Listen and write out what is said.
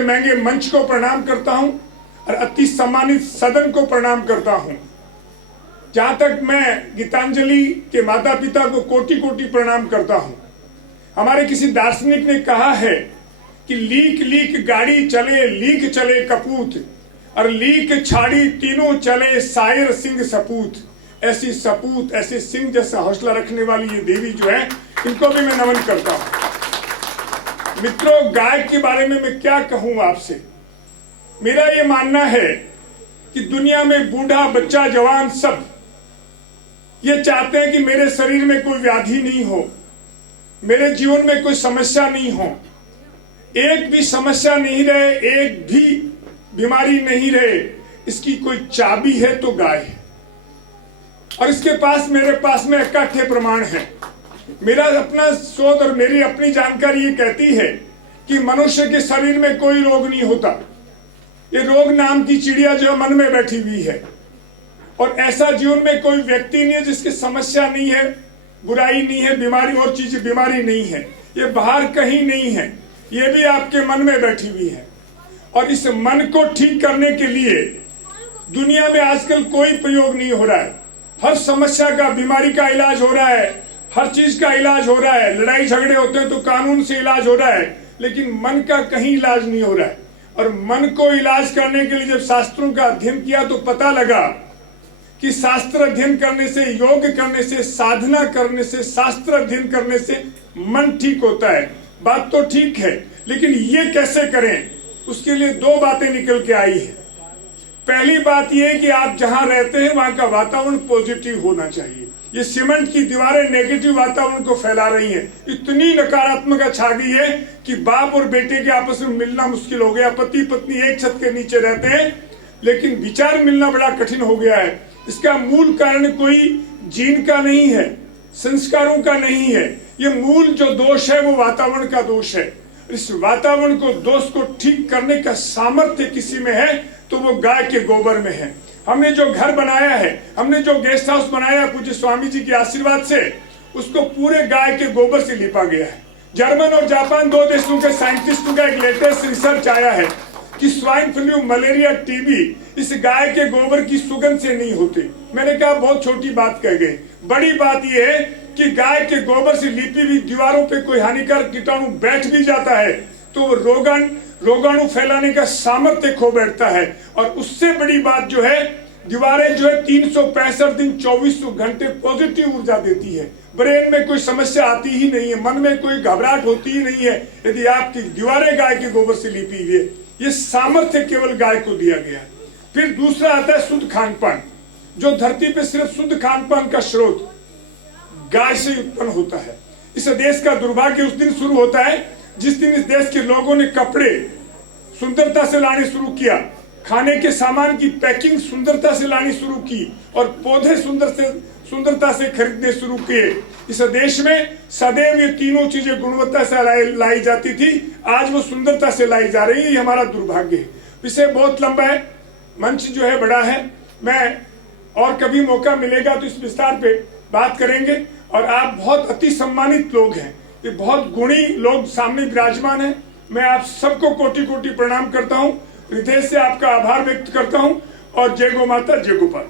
सबसे महंगे मंच को प्रणाम करता हूं और अति सम्मानित सदन को प्रणाम करता हूं। जहां तक मैं गीतांजलि के माता पिता को कोटि कोटि प्रणाम करता हूं। हमारे किसी दार्शनिक ने कहा है कि लीक लीक गाड़ी चले, लीक चले कपूत, और लीक छाड़ी तीनों चले सायर सिंह सपूत। ऐसी सपूत, ऐसे सिंह जैसा हौसला रखने वाली ये देवी जो है, इनको भी मैं नमन करता हूं। मित्रों, गाय के बारे में मैं क्या कहूं आपसे। मेरा ये मानना है कि दुनिया में बूढ़ा बच्चा जवान सब ये चाहते हैं कि मेरे शरीर में कोई व्याधि नहीं हो, मेरे जीवन में कोई समस्या नहीं हो, एक भी समस्या नहीं रहे, एक भी बीमारी नहीं रहे। इसकी कोई चाबी है तो गाय है, और इसके पास मेरे पास में इकट्ठे प्रमाण है। मेरा अपना शोध और मेरी अपनी जानकारी ये कहती है कि मनुष्य के शरीर में कोई रोग नहीं होता। ये रोग नाम की चिड़िया जो मन में बैठी हुई है, और ऐसा जीवन में कोई व्यक्ति नहीं है जिसकी समस्या नहीं है, बुराई नहीं है, बीमारी और चीज बीमारी नहीं है। ये बाहर कहीं नहीं है, ये भी आपके मन में बैठी हुई है। और इस मन को ठीक करने के लिए दुनिया में आजकल कोई प्रयोग नहीं हो रहा है। हर समस्या का, बीमारी का इलाज हो रहा है, हर चीज का इलाज हो रहा है। लड़ाई झगड़े होते हैं तो कानून से इलाज हो रहा है, लेकिन मन का कहीं इलाज नहीं हो रहा है। और मन को इलाज करने के लिए जब शास्त्रों का अध्ययन किया तो पता लगा कि शास्त्र अध्ययन करने से, योग करने से, साधना करने से, शास्त्र अध्ययन करने से मन ठीक होता है। बात तो ठीक है, लेकिन ये कैसे करें, उसके लिए दो बातें निकल के आई है। पहली बात यह है कि आप जहां रहते हैं वहां का वातावरण पॉजिटिव होना चाहिए। ये सीमेंट की दीवारें नेगेटिव वातावरण को फैला रही हैं। इतनी नकारात्मकता छा गई है कि बाप और बेटे के आपस में मिलना मुश्किल हो गया। पति पत्नी एक छत के नीचे रहते हैं, लेकिन विचार मिलना बड़ा कठिन हो गया है। इसका मूल कारण कोई जीन का नहीं है, संस्कारों का नहीं है। ये मूल जो दोष है वो वातावरण का दोष है। इस वातावरण को, दोष को ठीक करने का सामर्थ्य किसी में है तो वो गाय के गोबर में है। हमने जो घर बनाया है, हमने जो गेस्ट हाउस बनाया है पूज्य स्वामी जी के आशीर्वाद से, उसको पूरे गाय के गोबर से लिपा गया है। जर्मन और जापान दो देशों के साइंटिस्टों का एक लेटेस्ट रिसर्च आया है कि स्वाइन फ्लू, मलेरिया, टीबी इस गाय के गोबर की सुगंध से नहीं होते। मैंने कहा बहुत छोटी बात कह गए। बड़ी बात यह है कि गाय के गोबर से लिपी हुई दीवारों पे कोई हानिकारक कीटाणु बैठ भी जाता है तो वो रोगाणु फैलाने का सामर्थ्य खो बैठता है। और उससे बड़ी बात जो है, दीवारें जो है 365 दिन 2400 घंटे पॉजिटिव ऊर्जा देती है। ब्रेन में कोई समस्या आती ही नहीं है, मन में कोई घबराहट होती ही नहीं है यदि आपकी दीवारें गाय के गोबर से लिपी हुई है। ये सामर्थ्य केवल गाय को दिया गया है। फिर दूसरा आता है शुद्ध खान पान। जो धरती पे सिर्फ शुद्ध खान पान का स्रोत गाय से उत्पन्न होता है। इस देश का दुर्भाग्य उस दिन शुरू होता है जिस दिन इस देश के लोगों ने कपड़े सुंदरता से लाने शुरू किया, खाने के सामान की पैकिंग सुंदरता से लानी शुरू की, और पौधे सुंदरता से खरीदने शुरू किए। इस देश में सदैव ये तीनों चीजें गुणवत्ता से लाई जाती थी, आज वो सुंदरता से लाई जा रही है। ये हमारा दुर्भाग्य है। विषय बहुत लंबा है, मंच जो है बड़ा है। मैं और कभी मौका मिलेगा तो इस विस्तार पे बात करेंगे। और आप बहुत अति सम्मानित लोग हैं, ये बहुत गुणी लोग सामने विराजमान हैं। मैं आप सबको कोटि कोटि प्रणाम करता हूं, हृदय से आपका आभार व्यक्त करता हूं। और जय गौ माता, जय गोपाल।